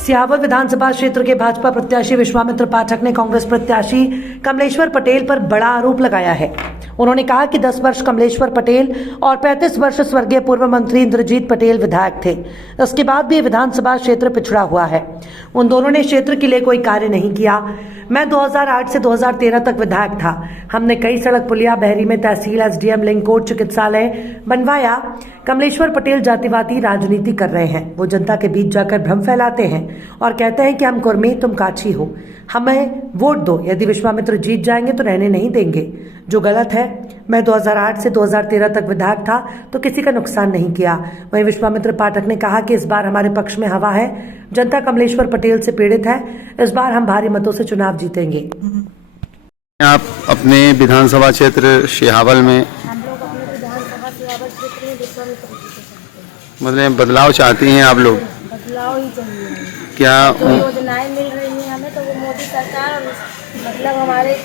सियावर विधानसभा क्षेत्र के भाजपा प्रत्याशी विश्वामित्र पाठक ने कांग्रेस प्रत्याशी कमलेश्वर पटेल पर बड़ा आरोप लगाया है। उन्होंने कहा कि 10 वर्ष कमलेश्वर पटेल और 35 वर्ष स्वर्गीय पूर्व मंत्री इंद्रजीत पटेल विधायक थे। इसके बाद भी विधानसभा क्षेत्र पिछड़ा हुआ है। उन दोनों ने क्षेत्र के लिए कोई कार्य नहीं किया। मैं 2008 से 2013 तक विधायक था। हमने कई सड़क पुलिया, बहरी में तहसील, एसडीएम, लिंक कोर्ट, चिकित्सालय बनवाया। कमलेश्वर पटेल जातिवादी राजनीति कर रहे हैं। वो जनता के बीच जाकर भ्रम फैलाते हैं और कहते हैं कि हम कुर्मी, तुम काछी हो, हमें वोट दो। यदि विश्वामित्र जीत जाएंगे तो रहने नहीं देंगे, जो गलत है। मैं 2008 से 2013 तक विधायक था तो किसी का नुकसान नहीं किया। वहीं विश्वामित्र पाठक ने कहा कि इस बार हमारे पक्ष में हवा है। जनता कमलेश्वर पटेल से पीड़ित है। इस बार हम भारी मतों से चुनाव जीतेंगे। आप अपने विधानसभा क्षेत्र सिहावल में हम लोग अपने विधानसभा सिहावल क्षेत्र में विश्वामित्र जी को चाहते हैं। मतलब बदलाव चाहती हैं आप लोग? बदलाव ही चाहिए। क्या जो योजनाएं मिल रही हैं हमें, तो वो मोदी सरकार और मतलब हमारे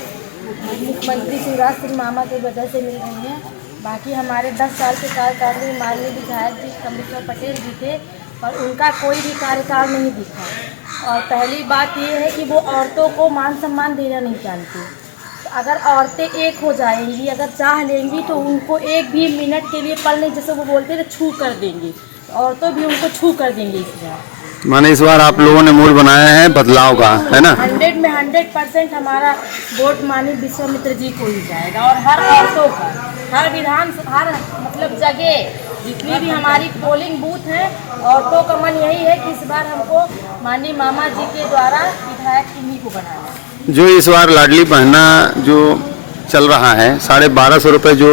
मुख्यमंत्री शिवराज सिंह मामा की वजह से मिल रही हैं। बाकी हमारे 10 साल के कार्यकाल में माननीय विधायक जी कमलेश्वर पटेल जी थे और उनका कोई भी कार्यकाल नहीं दिखा। और पहली बात ये है कि वो औरतों को मान सम्मान देना नहीं जानती। अगर औरतें एक हो जाएंगी, अगर चाह लेंगी, तो उनको एक भी मिनट के लिए पल नहीं, जैसे वो बोलते थे छू कर देंगी, तो औरतें भी उनको छू कर देंगी इस बार। माने इस बार आप लोगों ने मूड बनाया है बदलाव का, है ना? 100 में 100% हमारा वोट माननीय विश्वामित्र जी को ही जाएगा। और हर औरतों का, हर मतलब जगह जितनी भी हमारी पोलिंग बूथ है, औरतों का मन यही है कि इस बार हमको माननीय मामा जी के द्वारा विधायक इन्हीं को बनाना है। जो इस बार लाडली बहना जो चल रहा है, 1250 रुपये जो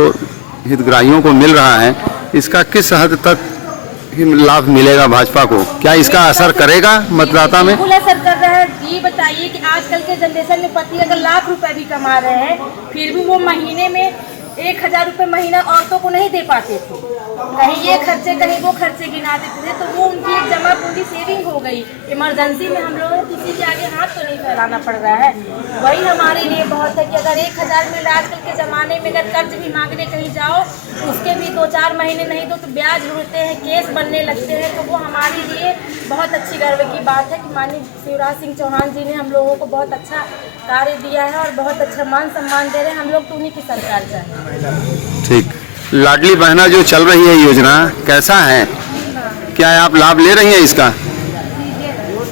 हितग्राहियों को मिल रहा है, इसका किस हद तक लाभ मिलेगा भाजपा को? क्या इसका असर करेगा मतदाता में? बिल्कुल असर कर रहा है। ये बताइए कि आजकल के जनरेशन में पति अगर लाख रुपए भी कमा रहे हैं, फिर भी वो महीने में 1000 रुपये महीना औरतों को नहीं दे पाते थे। कहीं ये खर्चे, कहीं वो खर्चे गिना देते थे, तो वो उनकी एक जमा पूंजी सेविंग हो गई। इमरजेंसी में हम लोगों को किसी के आगे हाथ तो नहीं फैलाना पड़ रहा है। वही हमारे लिए बहुत है कि अगर 1000 में आजकल के ज़माने में अगर कर्ज भी मांगने कहीं जाओ, उसके भी 2-4 महीने नहीं दो तो ब्याज उड़ते हैं, केस बनने लगते हैं। तो वो हमारे लिए बहुत अच्छी गर्व की बात है कि माननीय शिवराज सिंह चौहान जी ने हम लोगों को बहुत अच्छा कार्य दिया है और बहुत अच्छा मान सम्मान दे रहे हैं। हम लोग तो उन्हीं की सरकार चाहें। ठीक। लाडली बहना जो चल रही है योजना, कैसा है? क्या आप लाभ ले रही हैं इसका?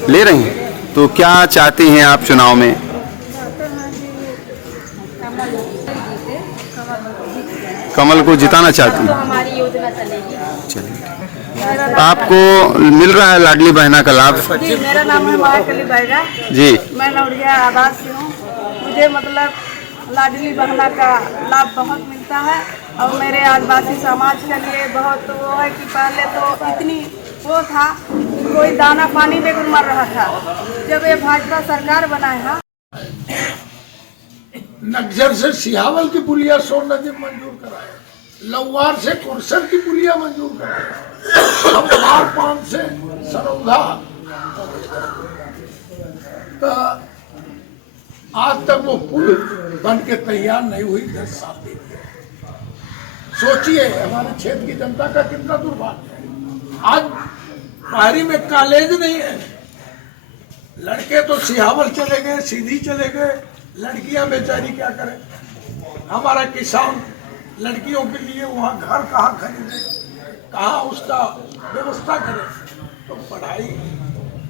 ले रही हैं। तो क्या चाहती हैं आप चुनाव में? कमल को जिताना चाहती तो हैं? हमारी योजना चलेगी। चलिए। आपको मिल रहा है लाडली बहना का लाभ? जी, मेरा नाम है महाकली बैगा जी। मैं नौरिया आवास से हूँ। मुझे मतलब लाडली बहना का लाभ बहुत मिलता है और मेरे आदिवासी समाज के लिए बहुत वो है कि पहले तो इतनी वो था कि कोई दाना पानी में मर रहा था। जब ये भाजपा सरकार बना है, नक्सर से सिहावल की पुलिया 100 नदी मंजूर कराए, लौवार से कुरसर की पुलिया मंजूर कराए, हम पान से सरौधा, तो आज तक वो पुल बन के तैयार नहीं हुई। 10 साल दे दिए। सोचिए हमारे क्षेत्र की जनता का कितना दुर्भाग्य है। आज बाहरी में कॉलेज नहीं है, लड़के तो सिहावल चले गए, सीधी चले गए, लड़कियां बेचारी क्या करें? हमारा किसान लड़कियों के लिए वहाँ घर कहाँ खरीदे, कहाँ उसका व्यवस्था करे? तो पढ़ाई,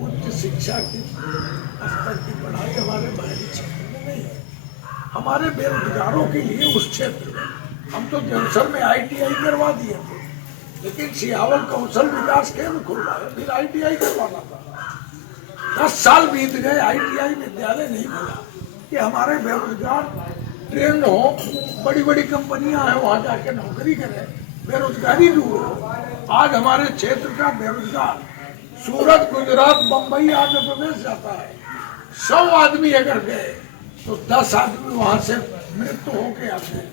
उच्च शिक्षा की स्तर की पढ़ाई हमारे बाहरी क्षेत्र में नहीं है। हमारे बेरोजगारों के लिए उस क्षेत्र में हम तो जनसर में ITI करवा दिए थे, लेकिन सिहावल कौशल विकास केंद्र खुला है, फिर ITI करवाना था। 10 साल बीत गए, ITI विद्यालय नहीं खुला कि हमारे बेरोजगार ट्रेंड हो, बड़ी बड़ी कंपनियां हैं वहाँ जाके नौकरी करें, बेरोजगारी दूर हो। आज हमारे क्षेत्र का बेरोजगार सूरत, गुजरात, बम्बई, आंध्र प्रदेश जाता है। 100 आदमी अगर गए तो 10 आदमी वहाँ से मृत्यु होके आते हैं,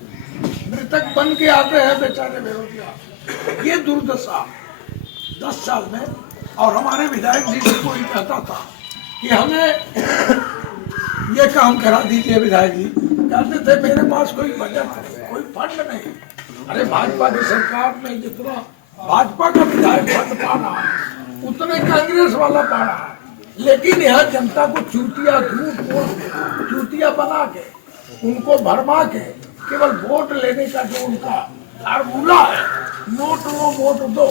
मृतक बन के आते हैं बेचारे बेरोजगार। ये दुर्दशा 10 साल में। और हमारे विधायक जी से कोई कहता था कि हमें ये काम करा दीजिए, विधायक जी कहते थे मेरे पास कोई बजट है, कोई फंड नहीं। अरे भाजपा की सरकार में जितना भाजपा का विधायक फंड पाना उतने कांग्रेस वाला पाड़ा है, लेकिन यहाँ जनता को चूतिया झूठ बोल के, चूतिया बना के, उनको भरमा के केवल वोट लेने का जो उनका फार्मूला है, नोट लो वोट दो,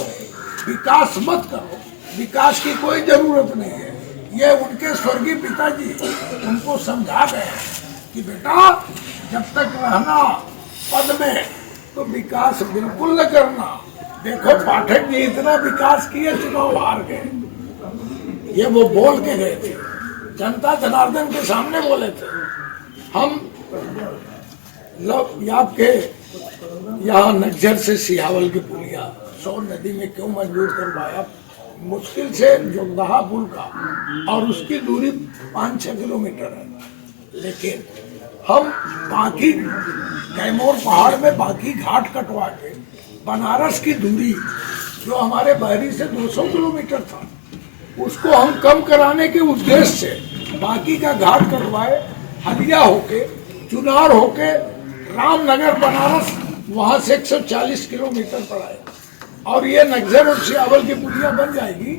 विकास मत करो, विकास की कोई जरूरत नहीं है। ये उनके स्वर्गीय पिताजी उनको समझा गए कि बेटा जब तक रहना पद में तो विकास बिल्कुल न करना। देखो पाठक जी इतना विकास किए, चुनाव हार गए, ये वो बोल के गए थे, जनता जनार्दन के सामने बोले थे। हम लोग आपके यहाँ नक्सर से सियावल की पुलिया सोन नदी में क्यों मंजूर करवाया? मुश्किल से जोगदहा पुल का और उसकी दूरी 5-6 किलोमीटर है, लेकिन हम बाकी कैमूर पहाड़ में बाकी घाट कटवा के बनारस की दूरी जो हमारे बहरी से 200 किलोमीटर था उसको हम कम कराने के उद्देश्य से बाकी का घाट कटवाए, हलिया होके, चुनार होके, रामनगर बनारस वहां से 140 किलोमीटर पड़ा है और ये नक्सर और सियावल की पुलिया बन जाएगी।